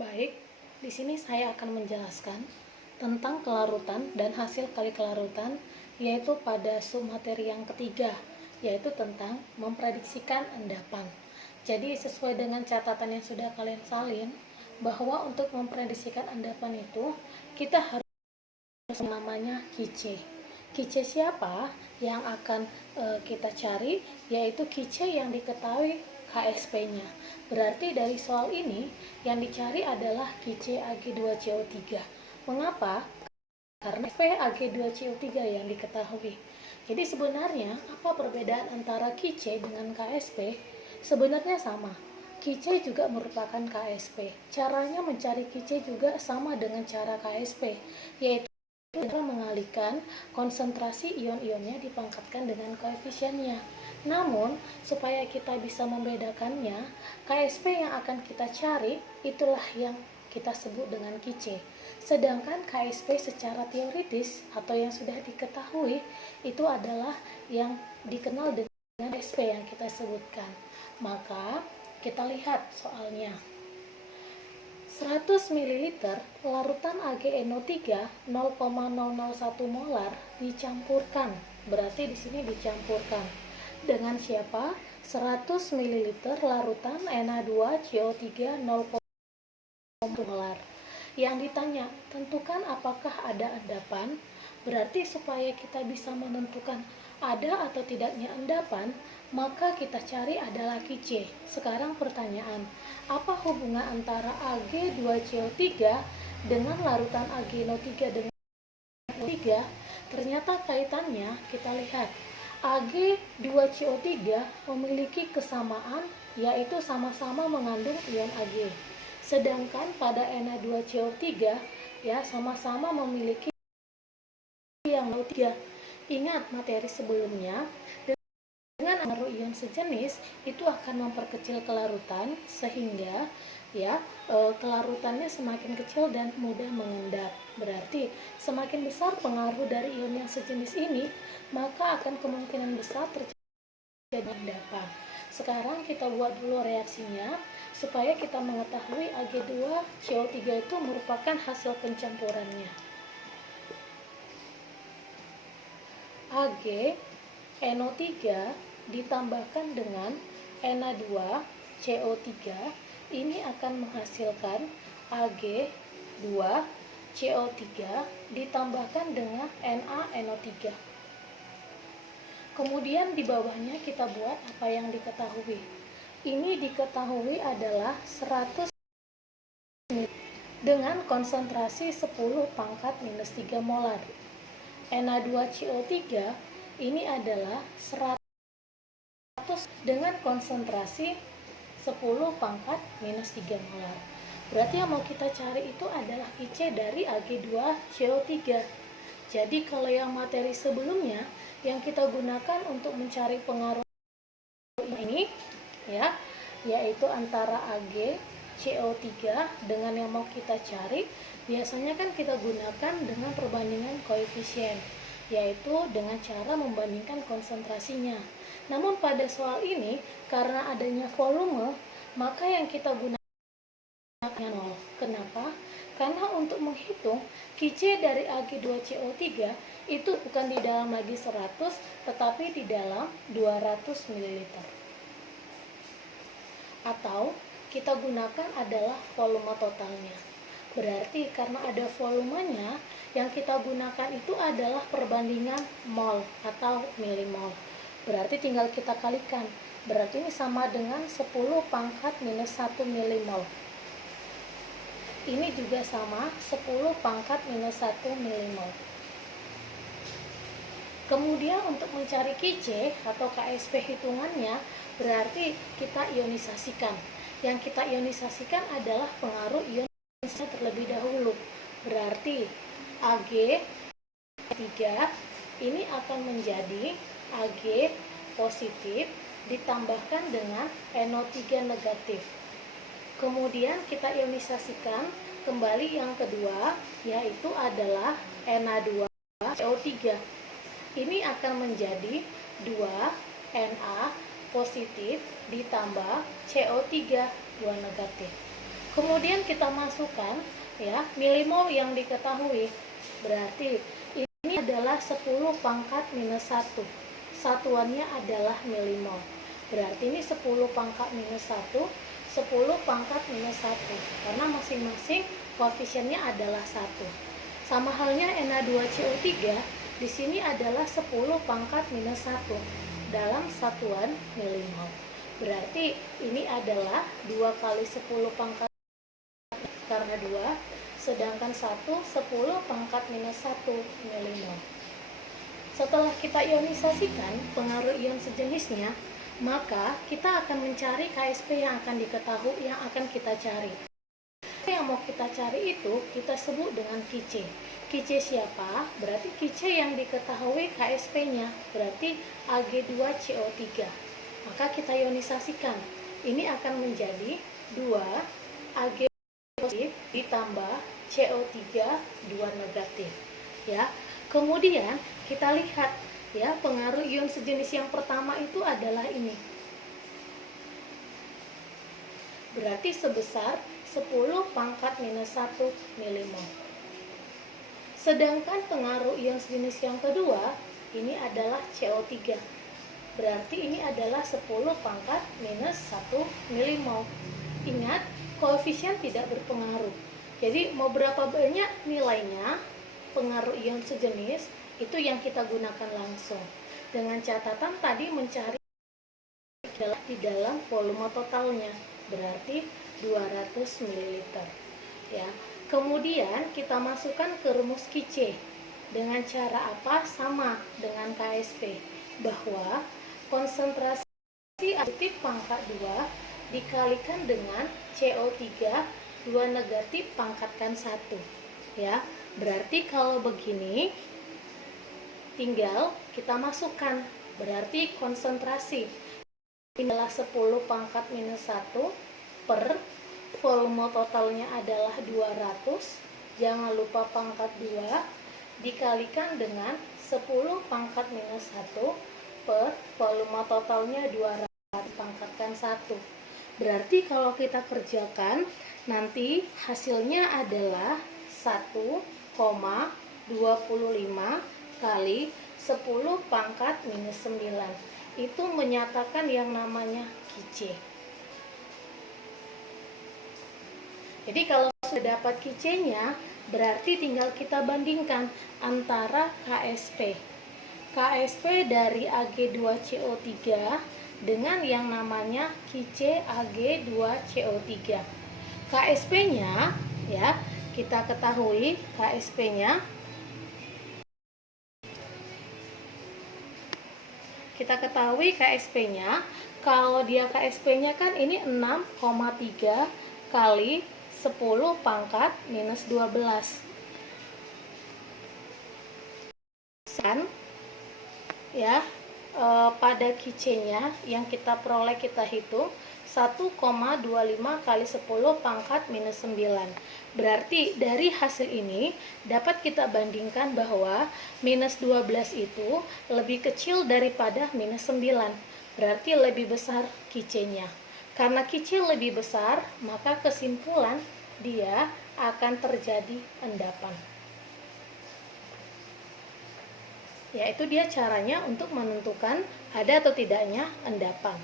Baik, di sini saya akan menjelaskan tentang kelarutan dan hasil kali kelarutan, yaitu pada submateri yang ketiga, yaitu tentang memprediksikan endapan. Jadi sesuai dengan catatan yang sudah kalian salin, bahwa untuk memprediksikan endapan itu kita harus namanya Kice. Kice siapa yang akan kita cari, yaitu Kice yang diketahui KSP-nya. Berarti dari soal ini yang dicari adalah Kice Ag2CO3. Mengapa? Karena Ag2CO3 yang diketahui. Jadi sebenarnya apa perbedaan antara Kice dengan KSP? Sebenarnya sama. Kice juga merupakan KSP. Caranya mencari Kice juga sama dengan cara KSP, yaitu mengalihkan konsentrasi ion-ionnya dipangkatkan dengan koefisiennya. Namun, supaya kita bisa membedakannya, KSP yang akan kita cari itulah yang kita sebut dengan Kice. Sedangkan KSP secara teoritis atau yang sudah diketahui itu adalah yang dikenal dengan KSP yang kita sebutkan. Maka, kita lihat soalnya. 100 ml larutan AgNO3 0,001 molar dicampurkan. Berarti di sini dicampurkan dengan siapa? 100 ml larutan Na2CO3 0,1 molar. Yang ditanya, tentukan apakah ada endapan. Berarti supaya kita bisa menentukan ada atau tidaknya endapan, maka kita cari adalah Kice. Sekarang pertanyaan, apa hubungan antara Ag2CO3 dengan larutan AgNO3 dengan NO3? Ternyata kaitannya kita lihat. Ag2CO3 memiliki kesamaan, yaitu sama-sama mengandung ion Ag. Sedangkan pada Na2CO3 ya sama-sama memiliki yang NO3. Ingat materi sebelumnya, dengan menaruh ion sejenis itu akan memperkecil kelarutan sehingga kelarutannya semakin kecil dan mudah mengendap. Berarti semakin besar pengaruh dari ion yang sejenis ini, maka akan kemungkinan besar terjadi endapan. Sekarang kita buat dulu reaksinya supaya kita mengetahui Ag2CO3 itu merupakan hasil pencampurannya. AgNO3 ditambahkan dengan Na2CO3 ini akan menghasilkan Ag2CO3 ditambahkan dengan NaNO3. Kemudian di bawahnya kita buat apa yang diketahui. Ini diketahui adalah 100 dengan konsentrasi 10 pangkat minus 3 molar. Na2CO3 ini adalah 100 dengan konsentrasi 10 pangkat minus 3 molar. Berarti yang mau kita cari itu adalah Kice dari Ag2CO3. Jadi kalau yang materi sebelumnya yang kita gunakan untuk mencari pengaruh ini yaitu antara AgCO3 dengan yang mau kita cari, biasanya kan kita gunakan dengan perbandingan koefisien, yaitu dengan cara membandingkan konsentrasinya. Namun pada soal ini, karena adanya volume, maka yang kita gunakan 0. Kenapa? Karena untuk menghitung Kice dari Ag2CO3 itu bukan di dalam lagi 100, tetapi di dalam 200 ml. Atau kita gunakan adalah volume totalnya. Berarti karena ada volumenya, yang kita gunakan itu adalah perbandingan mol atau milimol. Berarti tinggal kita kalikan. Berarti ini sama dengan 10 pangkat minus 1 milimol. Ini juga sama 10 pangkat minus 1 milimol. Kemudian untuk mencari Kice atau KSP hitungannya, berarti kita ionisasikan. Yang kita ionisasikan adalah pengaruh ion terlebih dahulu. Berarti Ag3 ini akan menjadi Ag positif ditambahkan dengan NO3 negatif. Kemudian kita ionisasikan kembali yang kedua, yaitu adalah Na2CO3. Ini akan menjadi 2Na positif ditambah CO3 2 negatif. Kemudian kita masukkan ya milimol yang diketahui. Berarti ini adalah 10 pangkat minus 1. Satuannya adalah milimol. Berarti ini 10 pangkat minus 1, 10 pangkat minus 1. Karena masing-masing koefisiennya adalah 1. Sama halnya Na2CO3, di sini adalah 10 pangkat minus 1 dalam satuan milimol. Berarti ini adalah 2 kali 10 pangkat karena 2, sedangkan 1 10 pangkat minus 1 milimol. Setelah kita ionisasikan pengaruh ion sejenisnya, maka kita akan mencari KSP yang akan diketahui, yang akan kita cari. Yang mau kita cari itu kita sebut dengan Kic. Kic siapa? Berarti Kic yang diketahui KSP-nya, berarti Ag2CO3. Maka kita ionisasikan. Ini akan menjadi 2 Ag positif ditambah CO3 2 negatif. Ya. Kemudian kita lihat ya, pengaruh ion sejenis yang pertama itu adalah ini. Berarti sebesar 10 pangkat minus 1 milimol. Sedangkan pengaruh ion sejenis yang kedua ini adalah CO3. Berarti ini adalah 10 pangkat minus 1 milimol. Ingat, koefisien tidak berpengaruh. Jadi mau berapa banyak nilainya pengaruh ion sejenis itu yang kita gunakan langsung. Dengan catatan tadi mencari di dalam volume totalnya, berarti 200 ml. Ya. Kemudian kita masukkan ke rumus Kic. Dengan cara apa? Sama dengan KSP, bahwa konsentrasi aktif pangkat 2 dikalikan dengan CO3 2 negatif pangkatkan 1. Ya. Berarti kalau begini tinggal kita masukkan, berarti konsentrasi inilah 10 pangkat minus 1 per volume totalnya adalah 200, jangan lupa pangkat 2 dikalikan dengan 10 pangkat minus 1 per volume totalnya 200 pangkatkan 1. Berarti kalau kita kerjakan nanti hasilnya adalah 1,25 kali 10 pangkat minus 9. Itu menyatakan yang namanya Kic. Jadi kalau sudah dapat Kic-nya, berarti tinggal kita bandingkan antara KSP. KSP dari Ag2CO3 dengan yang namanya Kic Ag2CO3. KSP-nya ya, kita ketahui KSP-nya. Kita ketahui KSP-nya, kalau dia KSP-nya kan ini 6,3 kali 10 pangkat minus 12. Kan ya, pada Kic-nya yang kita peroleh kita hitung 1,25 kali 10 pangkat minus 9. Berarti dari hasil ini dapat kita bandingkan bahwa minus 12 itu lebih kecil daripada minus 9. Berarti lebih besar Kic-nya. Karena Kic lebih besar, maka kesimpulan dia akan terjadi endapan. Yaitu dia caranya untuk menentukan ada atau tidaknya endapan.